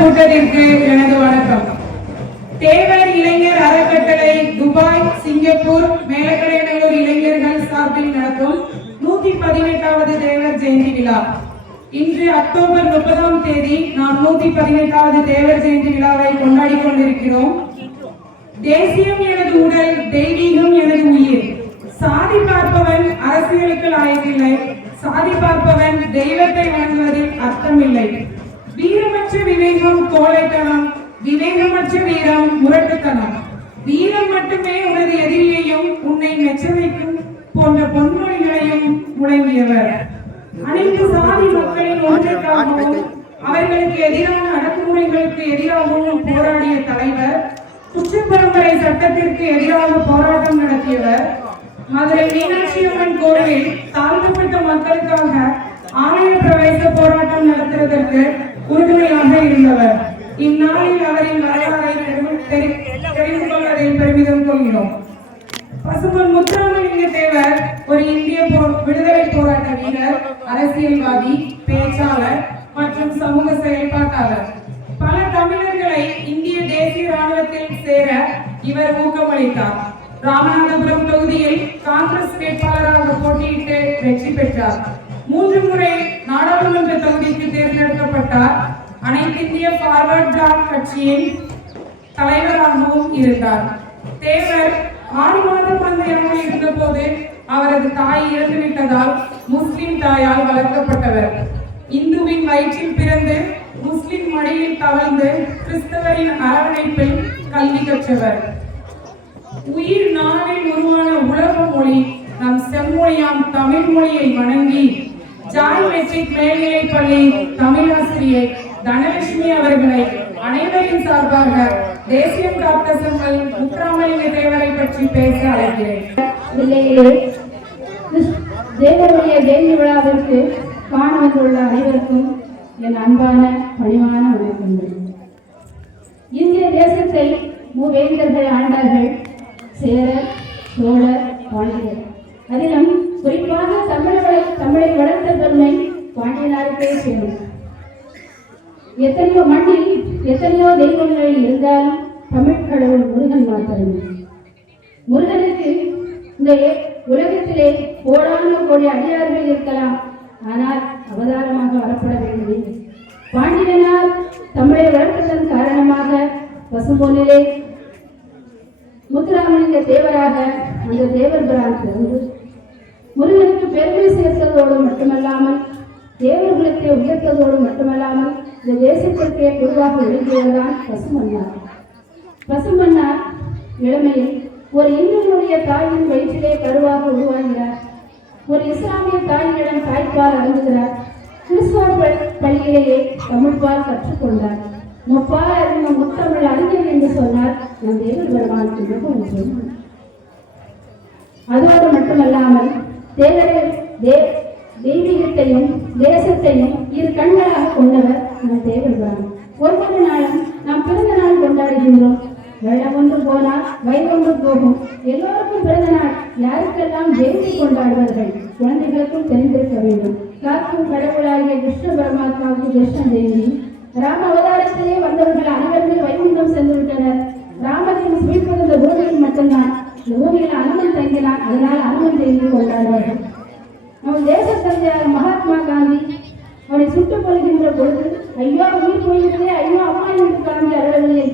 கூட்டத்திற்கு எனது வணக்கம். தேவர் இளைஞர் அறக்கட்டளை துபாய், சிங்கப்பூர், மேலக்கடையனூர் இளைஞர்கள் சார்பில் நடத்தும் 118வது தேவர் ஜெயந்தி விழா. இன்று அக்டோபர் 30ஆம் தேதி நாம் 118வது தேவர் ஜெயந்தி விழாவை கொண்டாடி கொண்டிருக்கிறோம். தேசியம் எனது உடல், தெய்வீகம் எனது உயிர். சாதி பார்ப்பவன் அரசியலுக்கு லாயக்கில்லை, சாதி பார்ப்பவன் தெய்வத்தை வணங்குவதில் அர்த்தமில்லை. வீரமற்ற விவேகம் கோழைத்தனம், விவேகமற்ற வீரம் முரட்டுத்தனம். வீரம் மட்டுமே உனது எதிரியையும் உன்னை மெச்ச வைக்கும் போன்ற பொன்மொழிகளையும் முழங்கியவர். அனைத்து சாதி மக்களின் ஒன்றுக்காகவும் அவர்களுக்கு எதிரான அடக்குமுறைகளுக்கு எதிராகவும் போராடிய தலைவர். குற்றப்பரம்பரை சட்டத்திற்கு எதிராக போராட்டம் நடத்தியவர். மதுரை மீனாட்சி அம்மன் கோவில் தாழ்த்தப்பட்ட மக்களுக்காக ஆலய பிரவேச போராட்டம் நடத்துவதற்கு உறுதுணையாக இருந்தவர். இந்நாளில் அவரின் வரலாறை தெரிந்து கொள்வதில் பெருமிதம் கொள்கிறோம். பசும்பொன் முத்துராமலிங்க தேவர் ஒரு இந்திய விடுதலை போராட்ட வீரர், அரசியல்வாதி, பேச்சாளர் மற்றும் சமூக செயல்பாட்டாளர். பல தமிழர்களை இந்திய தேசிய ராணுவத்தில் சேர இவர் ஊக்கமளித்தார். ராமநாதபுரம் தொகுதியில் காங்கிரஸ் வேட்பாளராக போட்டியிட்டு வெற்றி பெற்றார். 3 முறை நாடாளுமன்ற தொகுதிக்கு தேர்ந்தெடுக்கப்பட்டார். அனைத்து இந்திய ஃபார்வர்ட் பிளாக் கட்சியின் தலைவராகவும் இருந்தார். தேவர் 6 மாத குழந்தையாக இருந்தபோது அவரது தாய் இறந்துவிட்டதால் முஸ்லிம் தாயால் வளர்க்கப்பட்டவர். இந்துவின் வயிற்றில் பிறந்து முஸ்லிம் மடியில் தவழ்ந்து கிறிஸ்தவரின் அரவணைப்பில் கல்வி கற்றவர். உயிர் நாளில் உருவான உலக மொழி நம் செம்மொழியாம் தமிழ் மொழியை வணங்கி ஜாய் மெட்ரிக் மேல்நிலைப் பள்ளி தமிழாசிரியை தனலட்சுமி அவர்களை அனைவரின் சார்பாக தேசியம் காத்த செம்மல் முத்துராமலிங்க தேவரை பற்றி பேச அழைக்கிறேன். தேவருடைய ஜெயந்தி விழாவிற்கு காண வந்துள்ள அனைவருக்கும் என் அன்பான பணிவான வணக்கங்கள். இந்திய தேசத்தை மூவேந்தர்கள் ஆண்டார்கள். சேரர், சோழர், பாண்டியர். அதிலும் குறிப்பாக தமிழை வளர்த்த பெருமை பாண்டியனாருக்கே சேரும். எத்தனையோ மண்ணில் எத்தனையோ தெய்வங்கள் இருந்தாலும் தமிழ் கடவுள் முருகன் மாத்திரமே. முருகனுக்கு இந்த உலகத்திலே கோடான கோடி அடியார்கள் இருக்கலாம், ஆனால் அவதாரமாக வரப்பட வேண்டியது பாண்டியனால் தமிழை வளர்த்ததன் காரணமாக பசும்பொன்னிலே முத்துராமலிங்க தேவராக அந்த தேவர் பிரான் பிறந்து முருகனுக்கு பெருமை சேர்த்ததோடு மட்டுமல்லாமல் தேவர்களுக்கு உயர்த்ததோடு மட்டுமல்லாமல் இந்த தேசத்திற்கே பொதுவாக விளங்கியதுதான் பசுமன்னார். பசுமன்னார் இளமையில் ஒரு இந்துவனுடைய தாயின் வயிற்றிலே கருவாக உருவாகிறார். ஒரு இஸ்லாமிய தாயினிடம் தாய்ப்பால் அருந்துகிறார். கிறிஸ்தவ பள்ளியிலேயே தமிழ்பால் கற்றுக்கொண்டார். முப்பால் அறிந்த முத்தமிழ் அறிஞர் என்று சொன்னார் நம் தேவர் பெருமானுக்கு மிகவும். அதோடு மட்டுமல்லாமல் தெய்வீகத்தையும் தேசத்தையும் இரு கண்களாக கொண்டவர் நம் தேவர் பெருமான். ஒவ்வொரு நாளும் நாம் பிறந்த நாள் கொண்டாடுகின்றோம். வெள்ளம் ஒன்று போனால் வயது ஒன்று போகும். எல்லோருக்கும் பிறந்த நாள். யாருக்கெல்லாம் ஜெயந்தி கொண்டாடுவார்கள் குழந்தைகளுக்கும் தெரிந்திருக்க வேண்டும். காக்கும் கடவுளாகிய கிருஷ்ண பரமாத்மாவுக்கு கிருஷ்ண ஜெயந்தி. ராம அவதாரத்திலே வந்தவர்கள் அனைவருமே வைகுண்டம் சென்று விட்டனர். ராமரின் சுழிப்பது இந்த பூமியில் மட்டும்தான். இந்த பூமியில் அனுமன் தங்கினான், அதனால் அனுமன் ஜெயந்தி கொண்டாடுவார்கள். நம் தேச தந்தையார் மகாத்மா காந்தி அவரை சுட்டுக் கொள்கின்ற பொழுது ஐயோ உயிர் போய்விட்டதே, ஐயோ அம்மா என்று காந்தி அருளவில்லை.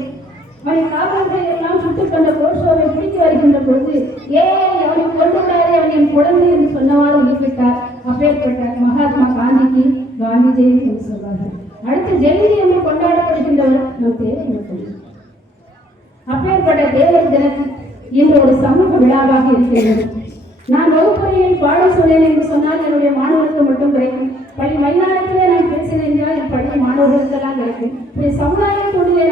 அவரை காவல்கள் எல்லாம் சுட்டுக் கொண்ட கோஷோவை பிடித்து வருகின்ற பொழுது அவனை கொண்டுள்ளாரே, அவன் என் குழந்தை என்று சொன்னவாறு உயிர்விட்டார். அப்பேற்பட்ட மகாத்மா காந்திக்கு காந்தி ஜெயந்தி என்று சொல்வார்கள். அடுத்து ஜெயந்தி என்று கொண்டாடப்படுகின்றவர் நம் தேவர் மக்கள். அப்பேற்பட்ட தேவர் தினம் இன்று ஒரு சமூக விழாவாக இருக்கிறது. நான் வகுப்பறையில் பாடம் சொன்னேன் என்று சொன்னால் என்னுடைய மாணவர்களுக்கு மட்டும் கிடைக்கும். பள்ளி மைதானத்திலே நான் பேசினேன் என்றால் என் பள்ளி மாணவர்களுக்கெல்லாம் கிடைக்கும். இப்படி சமுதாய தொழிலை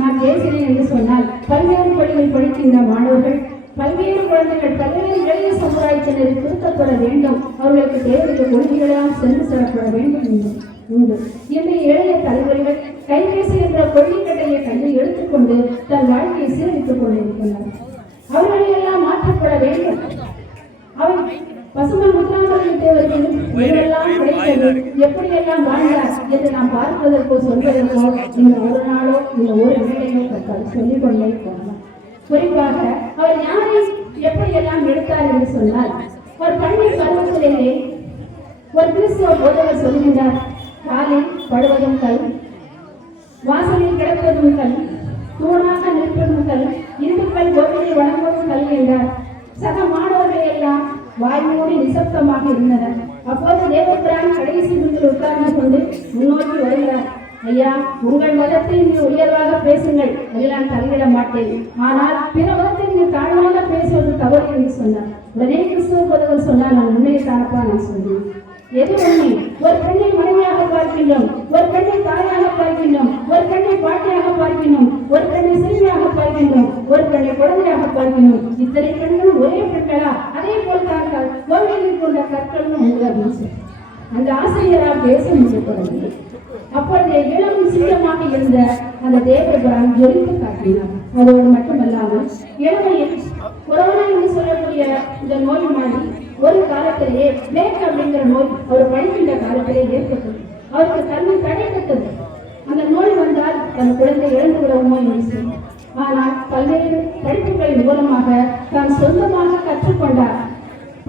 நான் பேசினேன் என்று சொன்னால் பல்வேறு பள்ளிகள் படிக்கின்ற மாணவர்கள், பல்வேறு குழந்தைகள், பல்வேறு இளைய சமுதாயத்தினரை திருத்தப்பட வேண்டும். அவர்களுக்கு தேவையான கொள்கைகளால் சென்று செல்லப்பட வேண்டும் என்று உண்டு. இன்றைய இளைய தலைவர்கள் கைபேசி என்ற கொள்கைக்கட்டையை கையில் எடுத்துக்கொண்டு தன் வாழ்க்கையை சீரழித்துக் கொண்டிருக்கின்றனர். அவர்களையெல்லாம் மாற்றப்பட வேண்டும். பசுமன் முத்துராமலிங்க தேவர்கள் எல்லாம் கிடைத்தது, எப்படியெல்லாம் வாழ்ந்தார் என்று நாம் பார்ப்பதற்கோ சொல்வதற்கோ இந்த ஒரு நாளோ இந்த ஒரு வேளையோ கற்றால் சொல்லிக் கொண்டே போகலாம். குறிப்பாக அவர் ஞானை எப்படியெல்லாம் எடுத்தார் என்று சொன்னால், ஒரு பள்ளி பருவத்திலேயே ஒரு கிறிஸ்துவ போதவர் சொல்கின்றார், காலில் படுவதும் கல், வாசலில் கிடப்பதும் கல், தூணாக நிற்பதும் கல், இந்துக்கள் கோவிலை வணங்குவதும் கல் என்றார். சக மாணவர்கள் எல்லாம் வாய்மூடி நிசப்தமாக இருந்தனர். அப்போது தேவபிரான் கடைசி முன்னில் உட்கார்ந்து கொண்டு முன்னோக்கி வருகிறார். ஐயா, உங்கள் மதத்தை நீர் உயர்வாக பேசுங்கள், அதில் நான் தலையிட மாட்டேன். ஆனால் பிற மதத்தை நீர் தாழ்வாக பேசுவது தவறு என்று சொன்னார். உடனே கிறிஸ்துவ போதவர் சொன்னார், நான் உண்மையை தானப்பா நான் சொன்னேன். எது உண்மை? ஒரு பெண்ணை மனைவியாக பார்க்கின்றோம், ஒரு பெண்ணை தாயாக பார்க்கின்றோம், ஒரு பெண்ணை பாட்டியாக பார்க்கின்றோம், ஒரு பெண்ணை சிறுமியாக பார்க்கின்றோம், ஒரு பெண்ணை குழந்தையாக பார்க்கின்றோம். இத்தனை பெண்களும் ஒரே பெண்களா? அதே போல் தான் கோவிலில் கொண்ட கற்களும் உண்டு. அந்த ஆசிரியரால் பேச முடியப்படவில்லை. அப்பொழுது இளம் சிங்கமாக இருந்த அந்த தேவபிரான் ஜொலித்து காட்டினார். அதோடு மட்டுமல்லாமல் இளமையில் கொரோனா என்று சொல்லக்கூடிய இந்த நோய் மாதிரி ஒரு காலத்திலேயே பிளேக் அப்படிங்கிற நோய் அவர் படிக்கின்ற காலத்திலே ஏற்பட்டது. அவருக்கு கல்வி தடைப்பட்டது. அந்த நோய் வந்தால் தன் குழந்தை இழந்து விடுவோமோ என்று சொல்லி, ஆனால் பல்வேறு படிப்புகளின் மூலமாக தான் சொந்தமாக கற்றுக்கொண்டார்.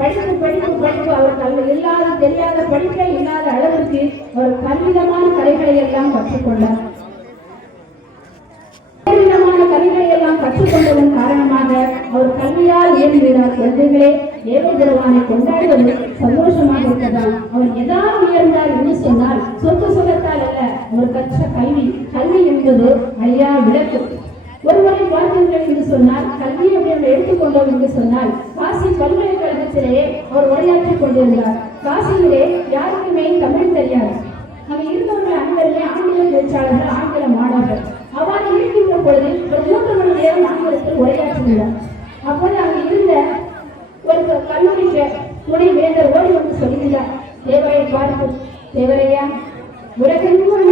படிப்பு அவர் கல்வி இல்லாத தெரியாத படிப்பே இல்லாத அளவிற்கு அவர் பல்விதமான கலைகளை எல்லாம் கற்றுக்கொண்டார். பல்விதமான கலைகளை எல்லாம் கற்றுக்கொண்டதன் காரணமாக அவர் கல்வியால் உயர்ந்தார். குழந்தைகளே, தேவபெருமானை கொண்டாடுவது சந்தோஷமாக இருக்கதான். அவர் எதாவது உயர்ந்தார் என்று சொன்னால் சொத்து சுகத்தால் அல்ல, அவர் கற்ற கல்வி. கல்வி என்பது ஐயா விளக்கு. ஒருவரை பார்த்தீர்கள் என்று சொன்னால், கல்வி அப்படின்னு எடுத்துக்கொண்டோம் என்று சொன்னால், காசி பல்கலைக்கழகத்திலே அவர் உரையாற்றிக் கொண்டிருந்தார். காசியிலே யாருக்குமே தமிழ் தெரியாது. அங்கு இருந்தவர்கள் அனைவருமே ஆங்கில பேச்சாளர்கள், ஆங்கில மாணவர்கள். அவ்வாறு இருக்கின்ற பொழுது ஒரு 3 மணி நேரம் ஆங்கிலத்தில் உரையாற்றுகிறார். அப்போது அங்கு இருந்த ஒரு கல்லூரிக்கு துணை வேந்தர் ஓடி வந்து சொல்கிறார், தேவரை பார்த்து, தேவரையா, உலகெங்கும்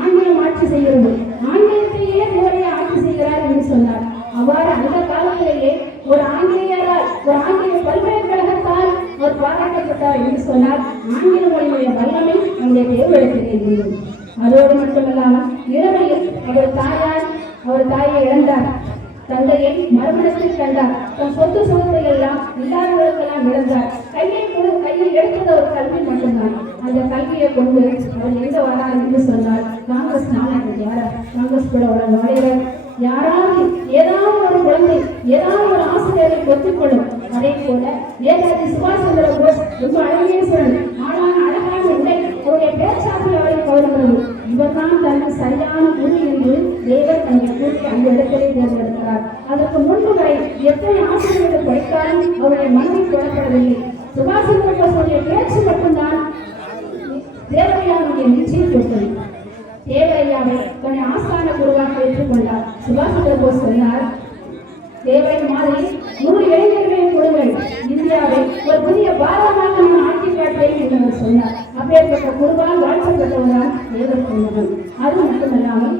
ஆங்கிலம் ஆட்சி செய்கிறது, ஆங்கிலத்தையே தேவரையா ஆட்சி செய்கிறார் என்று சொன்னார். அவ்வாறு அந்த காலத்திலேயே ஒரு ஆங்கிலேயரால், ஒரு ஆங்கில பல்கலைக்கழகத்தால் அவர் பாராட்டப்பட்டார் என்று சொன்னார். ஆங்கில மொழியுடைய வல்லமை நம்முடைய தேவரிடத்திலே இருந்தது. அதோடு மட்டுமல்லாமல் இரவையில் அவர் தாயை இழந்தார், தந்தையை மறுமணத்தில் கண்டார், தன் சொத்து சுகத்தை எல்லாம் இல்லாதவர்களுக்கெல்லாம் இழந்தார். கையில் எடுத்தது ஒரு கல்வி மட்டும்தான். அந்த கல்வியை கொண்டு அவர் எங்க வரார் என்று சொன்னார், காங்கிரஸ் நாளைக்கு காங்கிரஸ் கூட நுழைவர் யாராவது ஏதாவது ஒரு குழந்தை ஏதாவது ஒரு ஆசிரியரை ஒத்துக்கொள்ளும். அதே போல நேதாஜி சுபாஷ் சந்திர போஸ் ரொம்ப அழகேஸ்வரன், அழகான உடை, அவருடைய பேச்சாற்றல் அவரை கவர்கிறது. இவர்தான் தனக்கு சரியான குரு என்று தேவர் தன்னை கூறி அந்த இடத்திலே தேர்ந்தெடுக்கிறார். அதற்கு முன்பு வரை எத்தனை ஆசிரியர்கள் படித்தாலும் அவருடைய மனதில் தொடரப்படவில்லை. சுபாஷ் சந்திர போஸுடைய பேச்சு மட்டும்தான் தேவரையாவுடைய நிச்சயம் கொடுத்தது. தேவரையாவை தன்னை ஆஸ்தான குருவாக ஏற்றுக்கொண்டார். சுபாஷ் சந்திர போஸ் சொன்னார், தேவரை மாதிரி 100 இளைஞர்களையும் கொடுங்கள், இந்தியாவை ஒரு புதிய பாரதமாக நான் ஆட்சி காட்டுவேன் என்று சொன்னார். அப்பேற்பட்ட குருவால் வாழ்க்கப்பட்டவர்தான் தேவர் கொண்டவர். அது மட்டுமல்லாமல்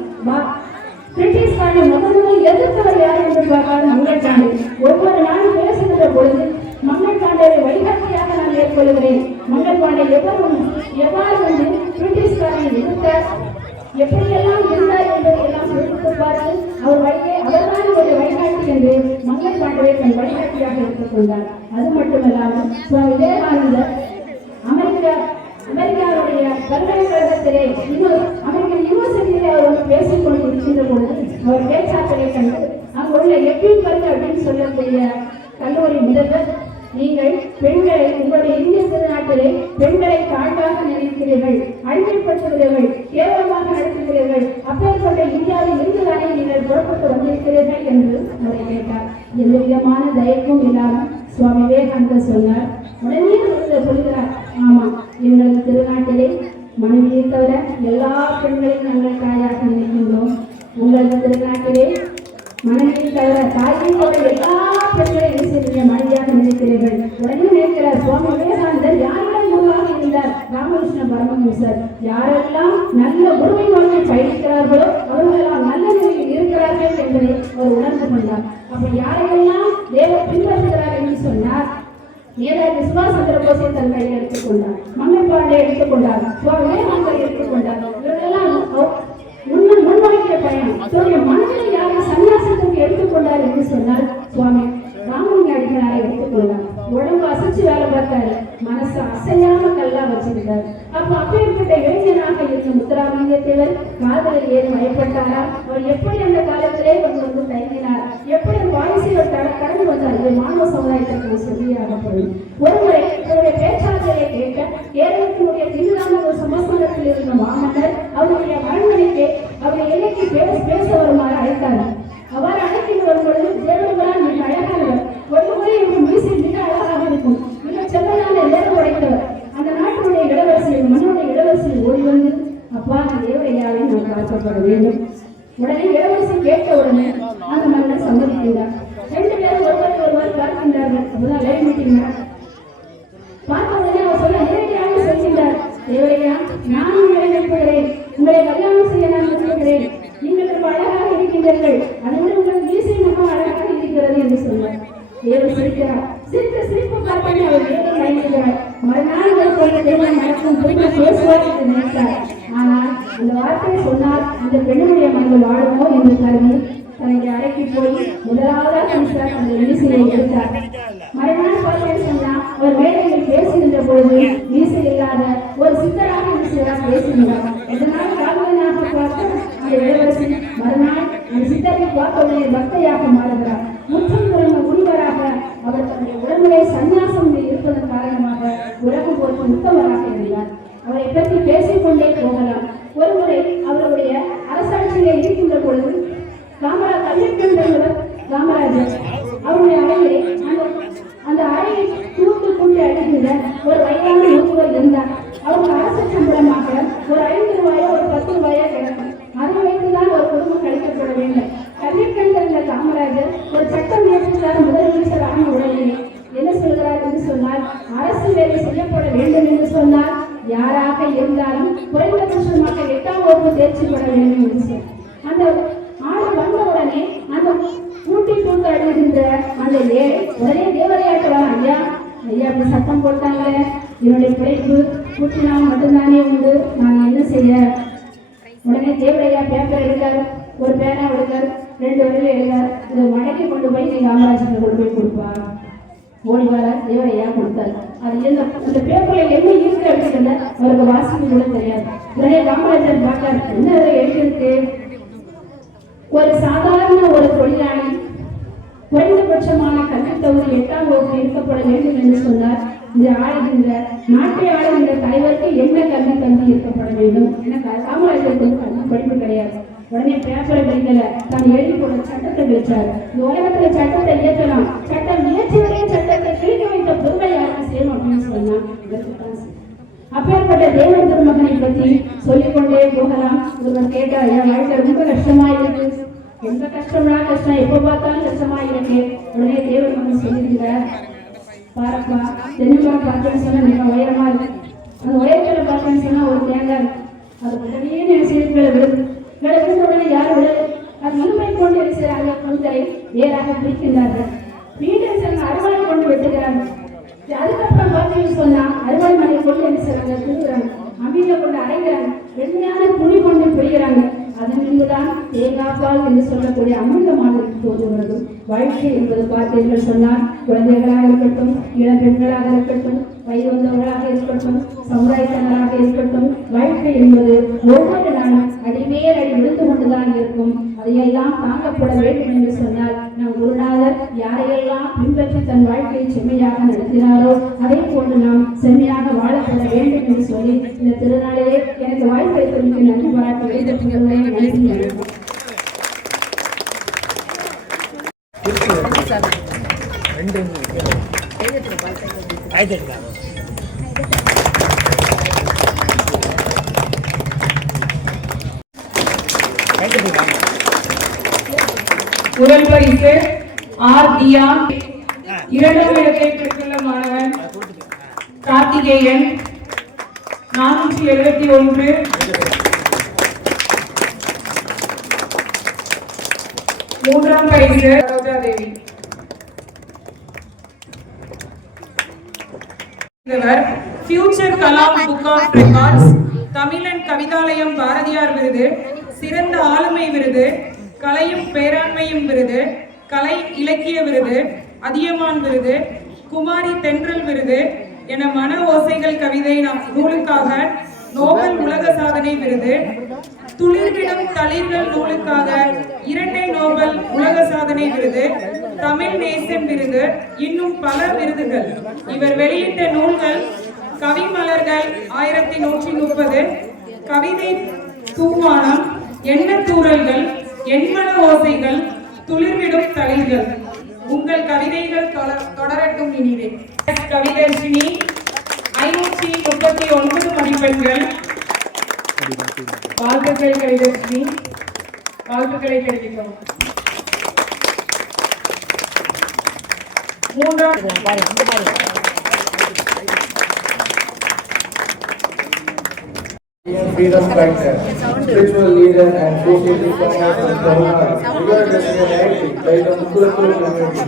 பிரிட்டிஷ்காரனை முதல் எதிர்த்தவர் யார் என்று பார்த்தால் மங்கள் பாண்டே. ஒவ்வொரு நாளும் பேசுகின்ற பொழுது மங்கள் பாண்டேவை வழிகாட்டியாக நான் மேற்கொள்கிறேன். மங்கள் பாண்டே எவ்வாறு வந்து பிரிட்டிஷ்காரனை எதிர்த்தார், எப்படியெல்லாம் இருந்தார் என்பதை எல்லாம் சொல்லியிருப்பார்கள். அவர் வழியே அவர்தான் ஒரு வழிகாட்டி என்று மங்கள் பாண்டவை தன் வழிகாட்டியாக எடுத்துக்கொண்டார். அது மட்டுமல்லாமல் சுவாமி விவேகானந்தர் அமெரிக்காவுடைய பல்கலைக்கழகத்திலே அமெரிக்கன் யூனிவர்சிட்டியிலே அவர் பேசிக் கொண்டு இருக்கின்ற பொழுது அவர் பேச்சாற்றலை கண்டு அங்குள்ள எப்பின்பர்க் அப்படின்னு சொல்லக்கூடிய கல்லூரி முதல்வர், நீங்கள் பெண்களை உங்களுடைய இந்திய திருநாட்டிலே பெண்களை தாழ்வாக நினைக்கிறீர்கள், அழிமைப்படுத்துகிறீர்கள், கேவலமாக நடத்துகிறீர்கள், அப்பேற்பட்ட இந்தியாவில் இருந்துதானே நீங்கள் புறப்பட்டு வந்திருக்கிறீர்கள் என்று அவரை கேட்டார். எந்த விதமான தயக்கும் இல்லாமல் சுவாமி விவேகானந்தர் சொன்னார். உடனே சொல்கிறார், ஆமா, எங்களது திருநாட்டிலே மனைவியை தவிர எல்லா பெண்களையும் நாங்கள் தாயாக நினைக்கின்றோம். உங்களது திருநாட்டிலே மனைவியை தவிர தாயை தவிர எல்லா பெண்களையும் மனைவியாக நினைக்கிறீர்கள். உடனே நினைக்கிறார் சுவாமி விவேகானந்தர் யாரெல்லாம் குருவாக இருந்தார், ராமகிருஷ்ண பரமஹம்சர். யாரெல்லாம் நல்ல குருவை வழியை பயணிக்கிறார்களோ அவர்களெல்லாம் நல்ல நிலையில் இருக்கிறார்கள் என்பதை அவர் உணர்ந்து கொண்டார். அப்ப யாரையெல்லாம் தேவர் பின்பற்றுகிறார் என்று சொன்னார், நேதாஜி சுபாஷ் சந்திர ரோஸை தன் கையில் எடுத்துக்கொண்டார், மண்ணைப்பாண்டை எடுத்துக்கொண்டார், விவேகானந்தரை எடுத்துக்கொண்டார். இவர்களெல்லாம் முன்வைக்கிற பயணம் தன்னுடைய மனதில் யாரும் சன்னியாசத்துக்கு எடுத்துக்கொண்டார் என்று சொன்னால் சுவாமி ராமலிங்க அடிகளாரை எடுத்துக்கொண்டார். உடம்பு அசைச்சு வேலை பார்த்தாரு, மனசு அசையாம கல்லா வச்சிருந்தார். அப்ப அப்பேற்பட்ட இளைஞனாக இருந்த முத்துராமலிங்க தேவர் காதலில் ஏறி வயப்பட்டாரா? அவர் எப்படி அந்த காலத்திலே வந்து தயங்கினார், எப்படி வாரிசுகள் கடந்து வந்தார்? இது மாணவ சமுதாயத்திற்கு சொல்லியாகப்படும். ஒருமுறை அவருடைய பேச்சாளரை கேட்க கேரளத்தினுடைய திருவிழாநகர் சமஸ்தானத்தில் இருந்த மாமன்னர் அவருடைய அரண்மனைக்கு அவருடைய எல்லைக்கு பேச வருமாறு அழைத்தார். அவர் அழைத்து வரும் பொழுது தேவர்களால் மிக அழகானவர், ஒருமுறை இவர்கள் மீசை மிக அழகாக இருக்கும், மிக செல்வனான நேரம் உடைத்தவர். அந்த நாட்டினுடைய இளவரசியில் மன்னனுடைய இளவரசியில் ஓடி வந்து, அப்பா தேவரையாவை நான் பார்க்கப்பட வேண்டும். உடனே இளவரசி கேட்ட உடனே அந்த மன்னர் சம்மதிக்கின்றார். 2 பேரும் ஒருவர் பார்க்கின்றார்கள். அப்பதான் லைவ் மீட்டிங் பார்த்த உடனே அவர் சொல்ல நேரடியாக சொல்கின்றார், தேவரையா நான் உங்களை விரும்புகிறேன், உங்களை கல்யாணம் செய்ய நான் விரும்புகிறேன், நீங்கள் ரொம்ப அழகாக இருக்கின்றீர்கள், அதோடு உங்கள் மீசை ரொம்ப அழகாக இருக்கிறது என்று சொன்னார். தேவர் சிரிக்கிறார். சிரிப்பு பார்த்தே அவர் வேலை வாங்கிக்கிறார். மறுநாள் நடக்கும் திரும்ப பேசுவார் என்று நினைத்தார். ஆனால் அந்த வார்த்தையை சொன்னால் அந்த பெண்ணுடைய மனதில் வாழுமோ என்று கருதி தனது அறைக்கு போய் முதலாவதாக அந்த மீசையை எடுத்தார். மறுநாள் பார்த்தேன்னு சொன்னா அவர் வேலையில் பேசுகின்ற பொழுது மீசை இல்லாத ஒரு சித்தராக பேசுகிறார். இதனால் காவலனாக பார்த்து அந்த இளவரசி மறுநாள் அந்த சித்தரை பார்த்தவுடனே பக்தையாக மாறுகிறார். முற்றும் துறந்த முனிவராக அவர் தன்னுடைய உடம்புகளை சன்னியாசம் இருப்பதன் காரணமாக உலகம் போட்டு உத்தவராக இருந்தார். அவரை பற்றி பேசிக்கொண்டே போகலாம். ஒருமுறை அவருடைய அரசாட்சியிலே இருக்கின்ற பொழுது காமராஜர் அவருடைய அறையிலே அந்த அறையை தூக்கு கொண்டு அடிக்கின்ற ஒரு வயதான ஒருவர் இருந்தார். அவருக்கு அரசு சம்பளமாக ஒரு 5 ரூபாயோ ஒரு 10 ரூபாயோ கிடைக்கும். அதை வைத்துதான் ஒரு குடும்பம் கழிக்கப்பட வேண்டும். கல்விக்கண்ட காமராஜர் ஒரு சட்டம் இயற்றினார். முதலமைச்சர் ஆன உடனே என்ன சொல்கிறார் என்று சொன்னால், அரசு வேலை செய்யப்பட வேண்டும் என்று சொன்னால் யாராக இருந்தாலும் குறைந்தபட்சமாக 8ஆம் வகுப்பு தேர்ச்சி பெற வேண்டும் என்று சொன்னார். அந்த ஆள் வந்தவுடனே அந்த கூட்டி தூக்க அழுகின்ற அந்த உடனே தேவரையாட்டுவார். ஐயா அப்படி சத்தம் போட்டாங்க, என்னுடைய பிழைப்பு கூட்டினா மட்டும்தானே உண்டு, நான் என்ன செய்ய? உடனே தேவரையா பேப்பர் எடுக்கார், ஒரு பேனா எடுக்கார், 2 வரையில எழுதார். இதை மடக்கி கொண்டு போய் நீங்க காமராஜர் கொண்டு போய் கொடுப்பார். ஓடி வர தேவரையா கொடுத்தார். அது என்ன அந்த பேப்பர்ல என்ன இருக்கு அப்படின்றத அவருக்கு வாசிக்க கூட தெரியாது. உடனே காமராஜர் பார்த்தார், என்ன எழுதிருக்கு? ஒரு சாதாரண ஒரு தொழிலாளி குறைந்தபட்சமான கல்வி தகுதி 8ஆம் வகுப்பு இருக்கப்பட வேண்டும் என்று சொன்னார். இந்த ஆளுகின்ற நாட்டை ஆளுகின்ற தலைவருக்கு என்ன கல்வி தகுதி இருக்கப்பட வேண்டும் என காமராஜருக்கு கல்வி படிப்பு கிடையாது. உடனே பேப்பரை படிக்கல, தான் எழுதி போட சட்டத்தை வச்சார். இந்த உலகத்துல சட்டத்தை இயற்றலாம், சட்டம் இயற்றிய சட்டத்தை கிழிக்க வைத்த பொறுமை யாருக்கு செய்யணும் அப்படின்னு சொன்னா. அப்பேற்பட்ட தேவன் திருமகனை பற்றி சொல்லிக்கொண்டே போகலாம். ஒருவர் கேட்டார், என் வாழ்க்கை ரொம்ப கஷ்டமா இருக்கு. எந்த கஷ்டம்னா கஷ்டம், எப்ப பார்த்தாலும் கஷ்டமா இருக்கு. உடனே தேவன் மகன் சொல்லியிருக்கிறார், பாரப்பா தென்னைமரம் பார்த்தேன்னு சொன்னா மிக உயரமா இருக்கு. அந்த உயரத்துல பார்த்தேன்னு சொன்னா ஒரு தேங்காய், அது உடனே நினைச்சிருக்கிற விழுந்த உடனே யார் விடலை, அது இழுமை கொண்டு என்ன செய்யறாங்க, கொள்கை வேறாக பிரிக்கின்றார்கள். மீண்டும் சொன்ன அறுவடை கொண்டு வெட்டுகிறாங்க. அதுக்கப்புறம் பார்த்தீங்கன்னு சொன்னா அறுவடை மனை கொண்டு என்ன செய்யறாங்க, திருடுறாங்க. அம்பியில கொண்டு அரைக்கிறாங்க, வெண்மையான துணி கொண்டு பிடிக்கிறாங்க. அதன் பின்புதான் தேங்காய்பால் என்று சொல்லக்கூடிய அமிர்தமாக தோன்றுகிறது. வாழ்க்கை என்பது பார்த்தீர்கள் சொன்னால் குழந்தைகளாக இருக்கட்டும், இளம் பெண்களாக இருக்கட்டும், வயது வந்தவர்களாக இருக்கட்டும், சமுதாயத்தினராக இருக்கட்டும், வாழ்க்கை என்பது ஒவ்வொரு நாளும் அடிமேல் அடி விழுந்து கொண்டுதான் இருக்கும். அதையெல்லாம் தாங்கப்பட வேண்டும் என்று சொன்னால் நம் குருநாதர் யாரையெல்லாம் பின்பற்றி தன் வாழ்க்கையை செம்மையாக நடத்தினாரோ அதே போன்று நாம் செம்மையாக வாழப்பட வேண்டும் என்று சொல்லி இந்த திருநாளிலே எனக்கு வாய்ப்பை தெரிவிக்க நன்றி பாராட்ட வேண்டும். முதல் பரிசு ஆர் தியா, 2ஆம் இடத்தை பெற்றுள்ள மாணவன் கார்த்திகேயன் 471. மூன்றாம் பரிசு Roja Devi. Future Kalam book of records, Tamilan Kavithalayam Bharathiyar விருது, சிறந்த ஆளுமை விருது, கலையும் பேராண்மையும் விருது, கலை இலக்கிய விருது, அதியமான் விருது, குமாரி தென்றல் விருது என மன ஓசைகள் கவிதை நூலுக்காக நோபல் உலக சாதனை விருது, துளிர்விடும் தளிர்கள் நூலுக்காக 2 நோபல் உலக சாதனை விருது, தமிழ் நேசன் விருது, இன்னும் பல விருதுகள். இவர் வெளியிட்ட நூல்கள் கவி மலர்கள் 1130, கவிதை தூவானம், எண்ணத்தூரல்கள், எண்மன ஓசைகள், துளிர்விடும் தளிர்கள். உங்கள் கவிதைகள் தொடரட்டும் இனிதே. கவிதர்ஷினி 539 மதிப்பெண்கள். வாழ்த்துக்கள் கவிதர்ஷினி, வாழ்த்துக்களை தெரிவிக்கவும். Freedom fighter, spiritual leader and social reformer from Tamil Nadu, regarded as a deity by the Mukulathur community.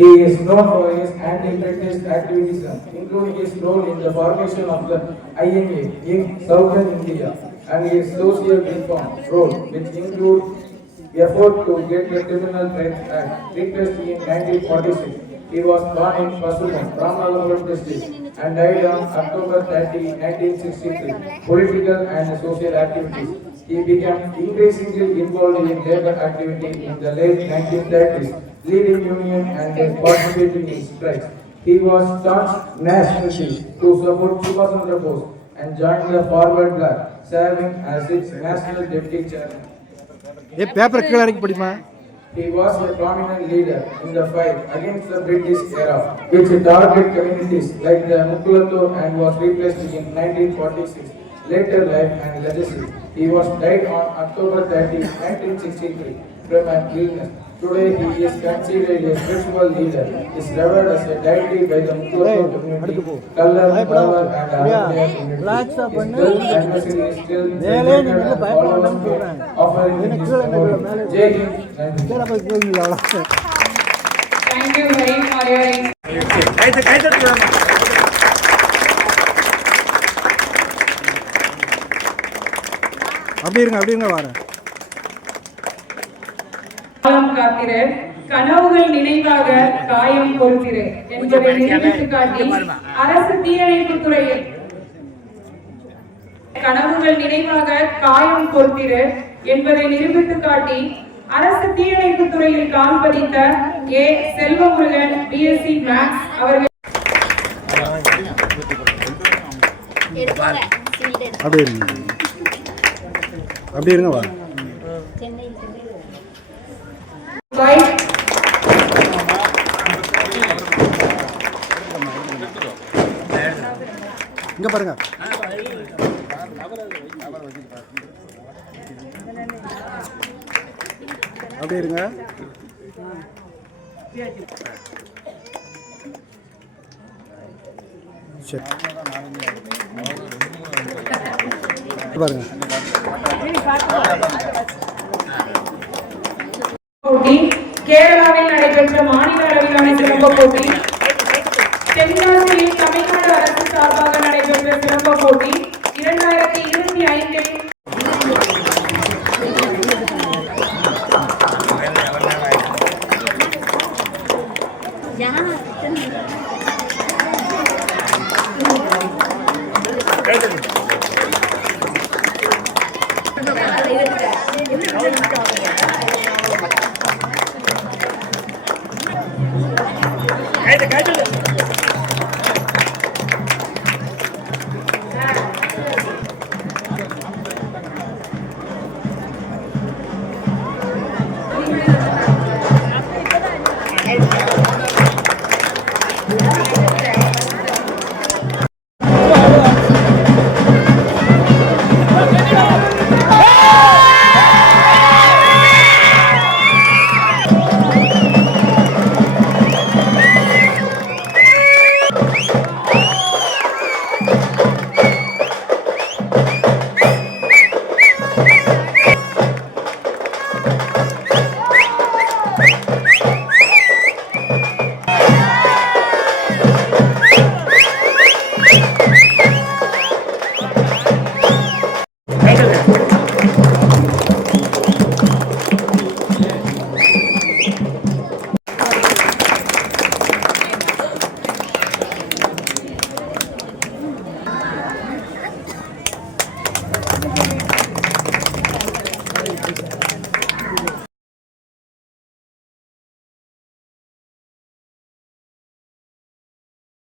He is known for his anti-imperialist activism, including his role in the formation of the INA in southern India, and his social reform role, which include effort to get the Criminal Rights Act replaced in 1946. He was born in Pasumam, Ramanathapuram district, and died on October 30, 1963. Political and social activities. He became increasingly involved in labor activity in the late 1930s, leading union and participating in strikes. He was staunch nationalist to support Subhash Chandra Bose and joined the Forward Bloc, serving as its national deputy chairman. He was a prominent leader in the fight against the British era, which targeted communities like the Mukulathur and was replaced in 1946. Later life and legacy. He was died on October 30, 1963 from an illness. Today he is considered a spiritual leader. He is revered as a deity by the Mukulathur community, Kallar, Malabar and Arabia community. His birth anniversary is still celebrated and followers offering his memory. Jai Hind. Thank you very much for your காலம் காத்திரு, கனவுகள் நினைவாக காயம் பொறுத்திரு என்பதை நிரூபித்து காட்டி அரசு தீயணைப்பு துறையில் கனவுகள் நினைவாக காயம் பொறுத்திரு என்பதை நிரூபித்து காட்டி அரசு தீயணைப்பு துறையில் கால் பதித்த ஏ செல்வமுருகன் பிஎஸ்சி மேக்ஸ் அவர்கள் அப்படி இருங்க வா இங்க பாருங்க அப்படியே இருங்க சரி பாருங்க போட்டி கேரளாவில் நடைபெற்ற மாநில அளவிலான சிறப்பு போட்டி, தென்காசியில் தமிழ்நாடு அரசு சார்பாக நடைபெற்ற சிறப்பு போட்டி 2005